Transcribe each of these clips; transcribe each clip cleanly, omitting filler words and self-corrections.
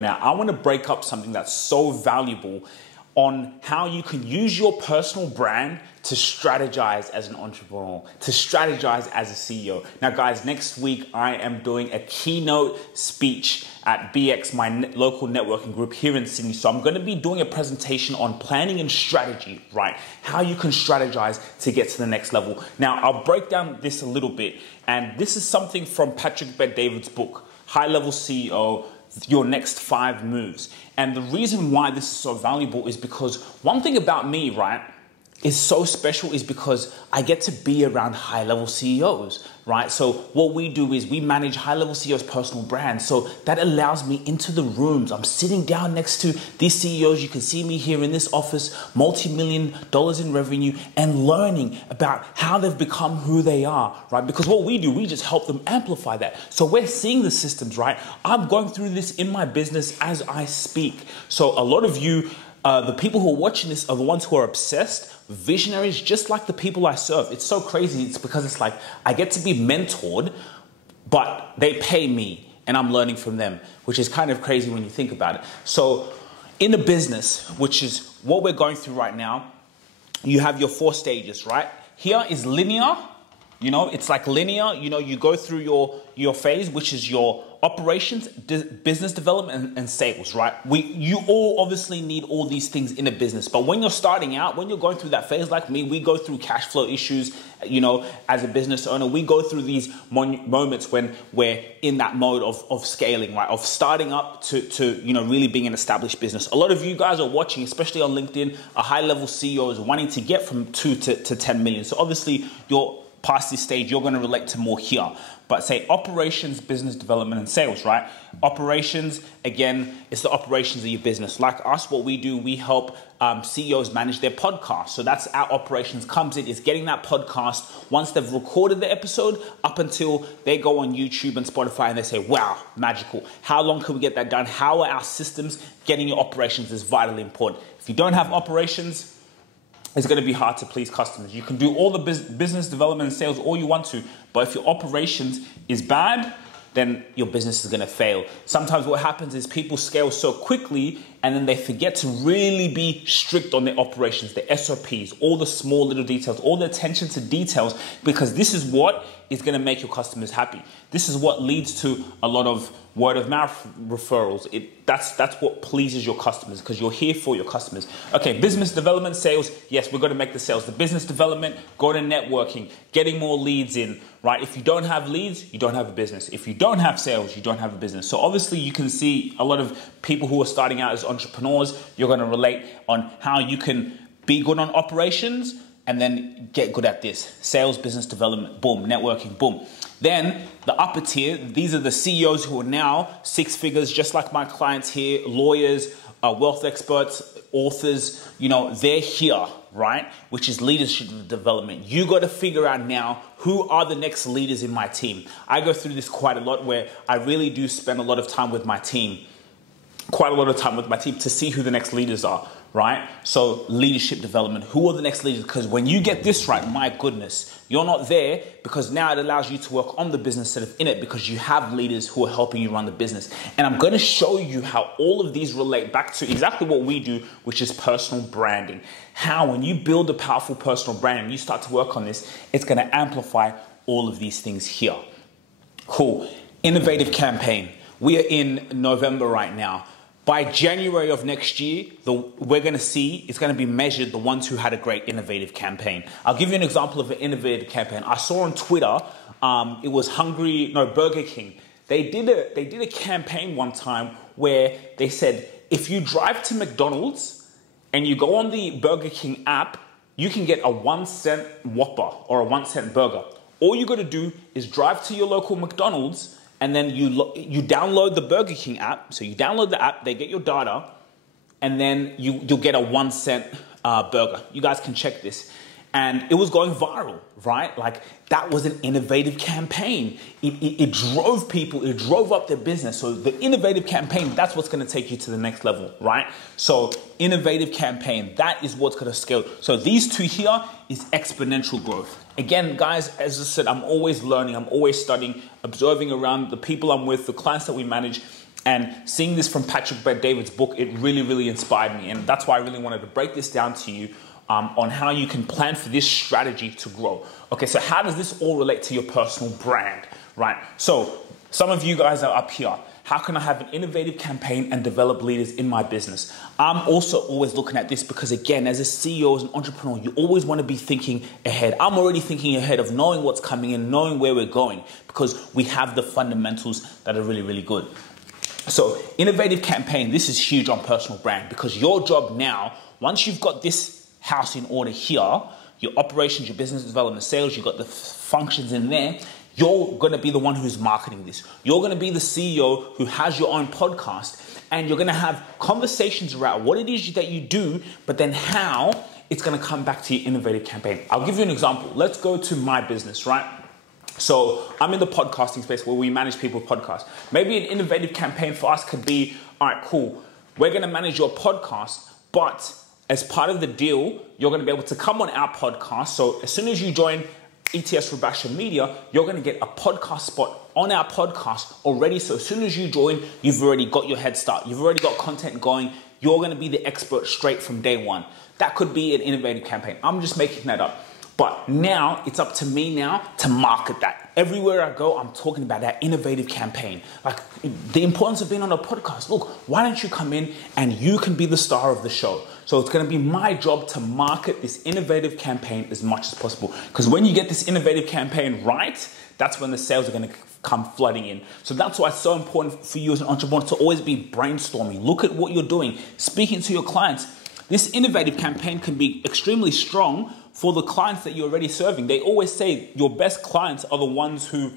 Now, I want to break up something that's so valuable on how you can use your personal brand to strategize as an entrepreneur, to strategize as a CEO. Now, guys, next week I am doing a keynote speech at BX, my local networking group here in Sydney. So I'm going to be doing a presentation on planning and strategy, right? How you can strategize to get to the next level. Now, I'll break down this a little bit. And this is something from Patrick Bet-David's book, High Level CEO, Your Next 5 Moves. And the reason why this is so valuable is because one thing about me, right, is so special is because I get to be around high-level CEOs, right? So what we do is we manage high-level CEOs' personal brands. So that allows me into the rooms. I'm sitting down next to these CEOs. You can see me here in this office, multi-million dollars in revenue, and learning about how they've become who they are, right? Because what we do, we just help them amplify that. So we're seeing the systems, right? I'm going through this in my business as I speak. So a lot of you, the people who are watching this are the ones who are obsessed, visionaries, just like the people I serve. It's so crazy. It's because it's like I get to be mentored, but they pay me and I'm learning from them, which is kind of crazy when you think about it. So in a business, which is what we're going through right now, you have your 4 stages, right? Here is linear. You know, it's like linear. You know, you go through your phase, which is your operations, business development, and sales, right? You all obviously need all these things in a business. But when you're starting out, when you're going through that phase like me, we go through cash flow issues. You know, as a business owner, we go through these moments when we're in that mode of scaling, right? Of starting up to you know, really being an established business. A lot of you guys are watching, especially on LinkedIn, a high-level CEOs wanting to get from 2 to 10 million. So obviously you're past this stage, you're going to relate to more here. But say operations, business development, and sales, right? Operations, again, it's the operations of your business. Like us, what we do, we help CEOs manage their podcast. So that's our operations comes in, is getting that podcast once they've recorded the episode up until they go on YouTube and Spotify and they say, wow, magical. How long can we get that done? How are our systems? Getting your operations is vitally important. If you don't have operations, it's going to be hard to please customers. You can do all the business development and sales all you want to, but if your operations is bad, then your business is going to fail. Sometimes what happens is people scale so quickly and then they forget to really be strict on their operations, the SOPs, all the small little details, all the attention to details, because this is what is going to make your customers happy. This is what leads to a lot of word of mouth referrals. That's what pleases your customers, because you're here for your customers. Okay, business development, sales. Yes, we're going to make the sales. The business development, go to networking, getting more leads in, right? If you don't have leads, you don't have a business. If you don't have sales, you don't have a business. So obviously you can see a lot of people who are starting out as entrepreneurs. You're going to relate on how you can be good on operations and then get good at this. Sales, business development, boom, networking, boom. Then the upper tier, these are the CEOs who are now 6 figures, just like my clients here, lawyers, wealth experts, authors, you know, they're here, right? Which is leadership development. You got to figure out now who are the next leaders in my team. I go through this quite a lot where I really do spend a lot of time with my team, to see who the next leaders are, right? So leadership development, who are the next leaders? Because when you get this right, my goodness, you're not there, because now it allows you to work on the business instead of in it, because you have leaders who are helping you run the business. And I'm going to show you how all of these relate back to exactly what we do, which is personal branding. How when you build a powerful personal brand and you start to work on this, it's going to amplify all of these things here. Cool. Innovative campaign. We are in November right now. By January of next year, we're going to see, it's going to be measured, the ones who had a great innovative campaign. I'll give you an example of an innovative campaign. I saw on Twitter, it was Burger King. They did a campaign one time where they said, if you drive to McDonald's and you go on the Burger King app, you can get a 1-cent Whopper or a 1-cent burger. All you got to do is drive to your local McDonald's, and then you download the Burger King app. So you download the app, they get your data, and then you'll get a 1-cent burger. You guys can check this. And it was going viral, right? Like, that was an innovative campaign. It drove people, it drove up their business. So the innovative campaign, that's what's going to take you to the next level, right? So innovative campaign, that is what's going to scale. So these two here is exponential growth. Again, guys, as I said, I'm always learning, I'm always studying, observing around the people I'm with, the clients that we manage, And seeing this from Patrick Bet-David's book, it really, really inspired me. And that's why I really wanted to break this down to you on how you can plan for this strategy to grow. Okay, so how does this all relate to your personal brand, right? So some of you guys are up here. How can I have an innovative campaign and develop leaders in my business? I'm also always looking at this because, again, as a CEO, as an entrepreneur, you always want to be thinking ahead. I'm already thinking ahead of knowing what's coming in, knowing where we're going, because we have the fundamentals that are really, really good. So innovative campaign, this is huge on personal brand, because your job now, once you've got this house in order here, your operations, your business development, sales, you've got the functions in there, you're going to be the one who's marketing this. You're going to be the CEO who has your own podcast, and you're going to have conversations around what it is that you do, but then how it's going to come back to your innovative campaign. I'll give you an example. Let's go to my business, right? So I'm in the podcasting space where we manage people's podcasts. Maybe an innovative campaign for us could be, all right, cool. We're going to manage your podcast, but as part of the deal, you're going to be able to come on our podcast. So as soon as you join ETS Rubasha Media, you're going to get a podcast spot on our podcast already. So as soon as you join, you've already got your head start. You've already got content going. You're going to be the expert straight from day one. That could be an innovative campaign. I'm just making that up. But now it's up to me now to market that. Everywhere I go, I'm talking about that innovative campaign. Like the importance of being on a podcast. Look, why don't you come in and you can be the star of the show? So it's going to be my job to market this innovative campaign as much as possible. Because when you get this innovative campaign right, that's when the sales are going to come flooding in. So that's why it's so important for you as an entrepreneur to always be brainstorming. Look at what you're doing, speaking to your clients. This innovative campaign can be extremely strong for the clients that you're already serving. They always say your best clients are the ones who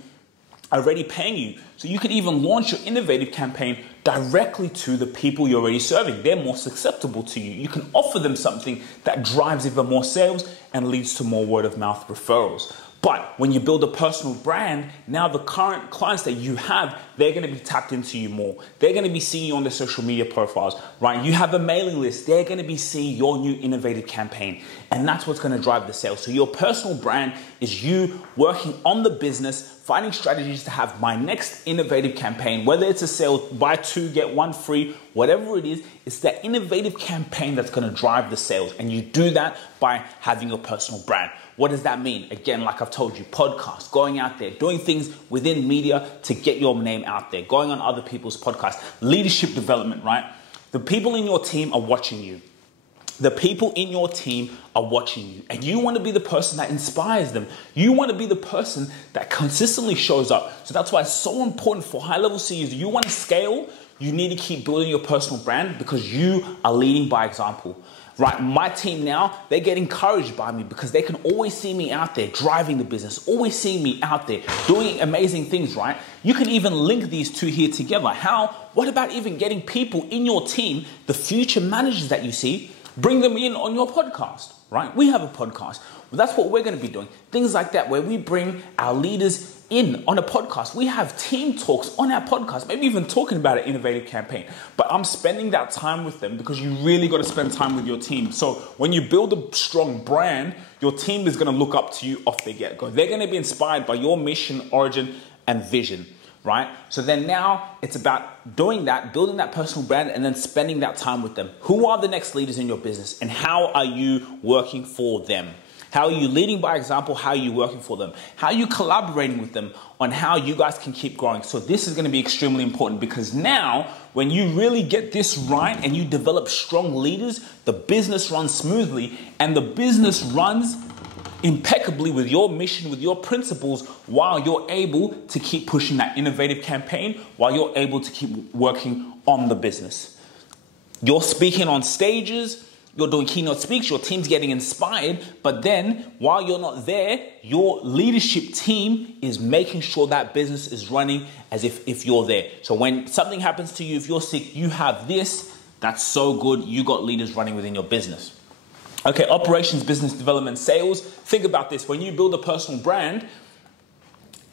are already paying you. So you can even launch your innovative campaign directly to the people you're already serving. They're more susceptible to you. You can offer them something that drives even more sales and leads to more word of mouth referrals. But when you build a personal brand, now the current clients that you have, they're going to be tapped into you more. They're going to be seeing you on their social media profiles, right? You have a mailing list. They're going to be seeing your new innovative campaign. And that's what's going to drive the sales. So your personal brand is you working on the business, finding strategies to have my next innovative campaign, whether it's a sale, buy two, get one free, whatever it is, it's that innovative campaign that's going to drive the sales. And you do that by having your personal brand. What does that mean? Again, like I've told you, podcasts, going out there, doing things within media to get your name out there, going on other people's podcasts, leadership development, right? The people in your team are watching you. The people in your team are watching you, and you want to be the person that inspires them. You want to be the person that consistently shows up. So that's why it's so important for high-level CEOs. You want to scale, you need to keep building your personal brand because you are leading by example. Right, my team now, they get encouraged by me because they can always see me out there driving the business, always seeing me out there doing amazing things, right? You can even link these two here together. What about even getting people in your team, the future managers that you see, bring them in on your podcast, right? We have a podcast. Well, that's what we're going to be doing. Things like that where we bring our leaders in on a podcast. We have team talks on our podcast, maybe even talking about an innovative campaign. But I'm spending that time with them because you really got to spend time with your team. So when you build a strong brand, your team is going to look up to you off the get-go. They're going to be inspired by your mission, origin, and vision, right? So then now it's about doing that, building that personal brand, and then spending that time with them. Who are the next leaders in your business, and how are you working for them? How are you leading by example? How are you working for them? How are you collaborating with them on how you guys can keep growing? So this is going to be extremely important because now when you really get this right and you develop strong leaders, the business runs smoothly and the business runs impeccably with your mission, with your principles, while you're able to keep pushing that innovative campaign, while you're able to keep working on the business. You're speaking on stages, you're doing keynote speaks, your team's getting inspired, but then while you're not there, your leadership team is making sure that business is running as if you're there. So when something happens to you, if you're sick, you have this, that's so good. You got leaders running within your business. Okay, operations, business development, sales. Think about this. When you build a personal brand,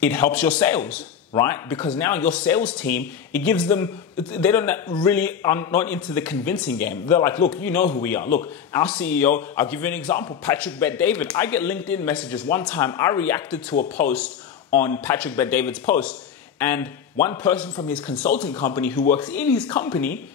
it helps your sales. Right? Because now your sales team, it gives them, they don't really, are not into the convincing game. They're like, look, you know who we are. Look, our CEO, I'll give you an example, Patrick Bet-David. I get LinkedIn messages. One time I reacted to a post on Patrick Bet-David's post And one person from his consulting company who works in his company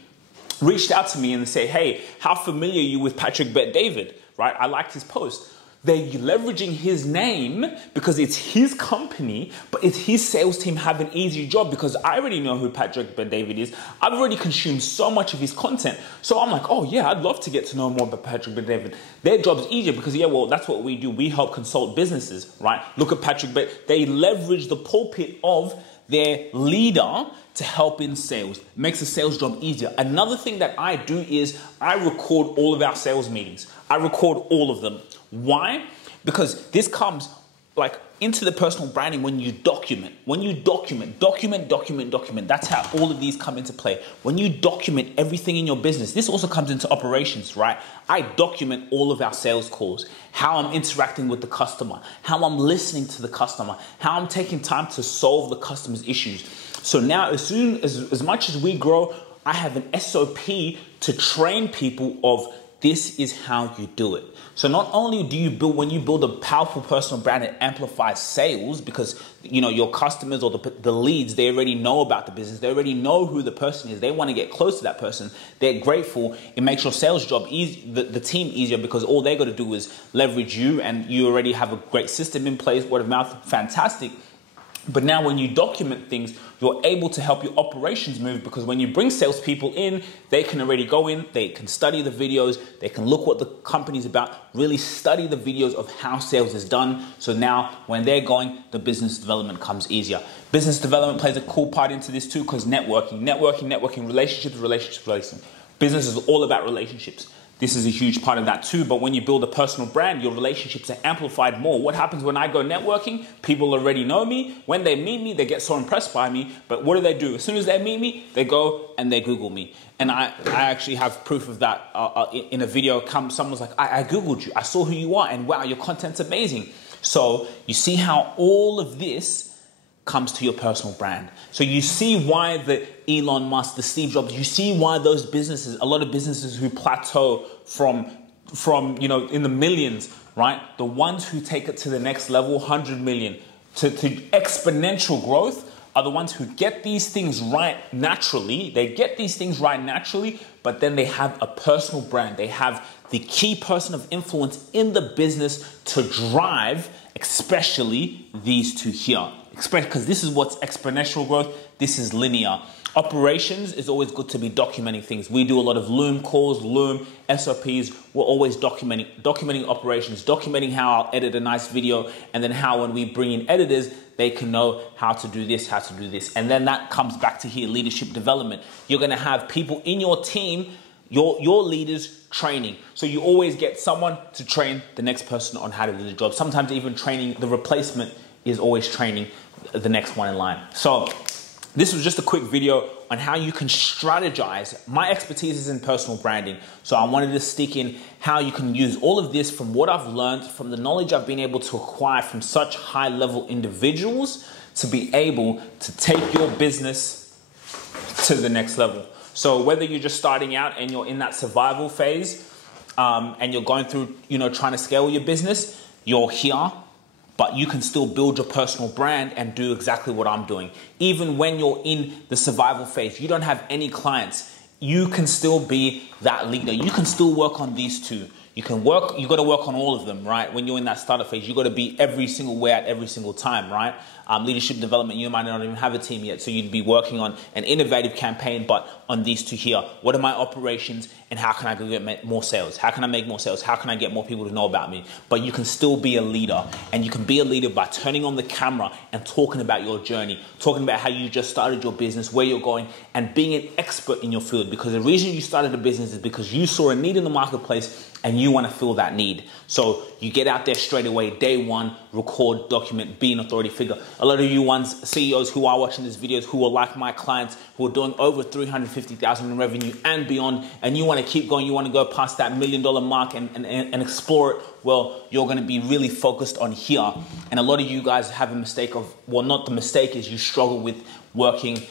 reached out to me and said, hey, how familiar are you with Patrick Bet-David, right? I liked his post. They're leveraging his name because it's his company, but it's his sales team have an easier job because I already know who Patrick Bet-David is. I've already consumed so much of his content. So I'm like, oh yeah, I'd love to get to know more about Patrick Bet-David. Their job's easier because yeah, well, that's what we do. We help consult businesses, right? Look at Patrick Bet. They leverage the pulpit of their leader to help in sales. Makes the sales job easier. Another thing that I do is I record all of our sales meetings. I record all of them. Why? Because this comes like into the personal branding when you document. When you document. That's how all of these come into play. When you document everything in your business, this also comes into operations, right? I document all of our sales calls, how I'm interacting with the customer, how I'm listening to the customer, how I'm taking time to solve the customer's issues. So now as much as we grow, I have an SOP to train people of this is how you do it. So not only do you build, when you build a powerful personal brand, it amplifies sales because, you know, your customers or the leads, they already know about the business. They already know who the person is. They want to get close to that person. They're grateful. It makes your sales job easy, the team easier because all they got to do is leverage you and you already have a great system in place, word of mouth, fantastic. But now when you document things, you're able to help your operations move because when you bring salespeople in, they can already go in, they can study the videos, they can look what the company's about, really study the videos of how sales is done. So now when they're going, the business development comes easier. Business development plays a cool part into this too because networking, relationships. Business is all about relationships. This is a huge part of that too, but when you build a personal brand, your relationships are amplified more. What happens when I go networking? People already know me. When they meet me, they get so impressed by me, but what do? As soon as they meet me, they go and they Google me. And I actually have proof of that in a video. Someone's like, I Googled you, I saw who you are, and wow, your content's amazing. So you see how all of this comes to your personal brand. So you see why the Elon Musk, the Steve Jobs, you see why those businesses, a lot of businesses who plateau from you know, in the millions, right? The ones who take it to the next level, 100 million, to exponential growth are the ones who get these things right naturally. They get these things right naturally, but then they have a personal brand. They have the key person of influence in the business to drive, especially these two here. Because this is what's exponential growth. This is linear. Operations is always good to be documenting things. We do a lot of Loom calls, Loom, SOPs. We're always documenting operations, documenting how I'll edit a nice video, and then how when we bring in editors, they can know how to do this, how to do this. And then that comes back to here, leadership development. You're going to have people in your team, your leaders training. So you always get someone to train the next person on how to do the job. Sometimes even training the replacement is always training the next one in line. So this was just a quick video on how you can strategize. My expertise is in personal branding. So I wanted to stick in how you can use all of this from what I've learned, from the knowledge I've been able to acquire from such high level individuals to be able to take your business to the next level. So whether you're just starting out and you're in that survival phase and you're going through, you know, trying to scale your business, you're here. But you can still build your personal brand and do exactly what I'm doing. Even when you're in the survival phase, you don't have any clients, you can still be that leader. You can still work on these two. You got to work on all of them, right? When you're in that startup phase, you got to be every single way at every single time, right? Leadership development, you might not even have a team yet, so you'd be working on an innovative campaign, but on these two here. What are my operations and how can I go get more sales? How can I make more sales? How can I get more people to know about me? But you can still be a leader, and you can be a leader by turning on the camera and talking about your journey, talking about how you just started your business, where you're going, and being an expert in your field. Because the reason you started a business is because you saw a need in the marketplace and you want to fill that need. So you get out there straight away, day one, record, document, be an authority figure. A lot of you CEOs who are watching these videos, who are like my clients, who are doing over 350,000 in revenue and beyond, and you want to keep going, you want to go past that $1 million mark and explore it, well, you're going to be really focused on here. And a lot of you guys have a mistake of, well, not the mistake is you struggle with working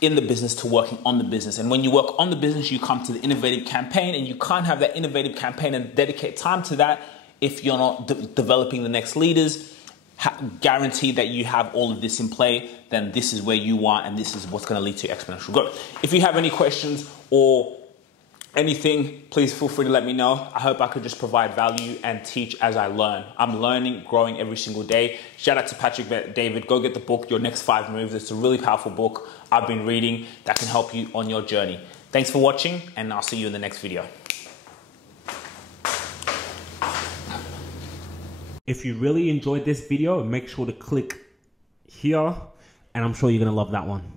in the business to working on the business. And when you work on the business, you come to the innovative campaign, and you can't have that innovative campaign and dedicate time to that if you're not developing the next leaders guarantee that you have all of this in play, then this is where you are, and this is what's going to lead to exponential growth. If you have any questions or anything, please feel free to let me know. I hope I could just provide value and teach as I learn. I'm learning, growing every single day. Shout out to Patrick David. Go get the book, Your Next 5 Moves. It's a really powerful book I've been reading that can help you on your journey. Thanks for watching, and I'll see you in the next video. If you really enjoyed this video, make sure to click here, and I'm sure you're going to love that one.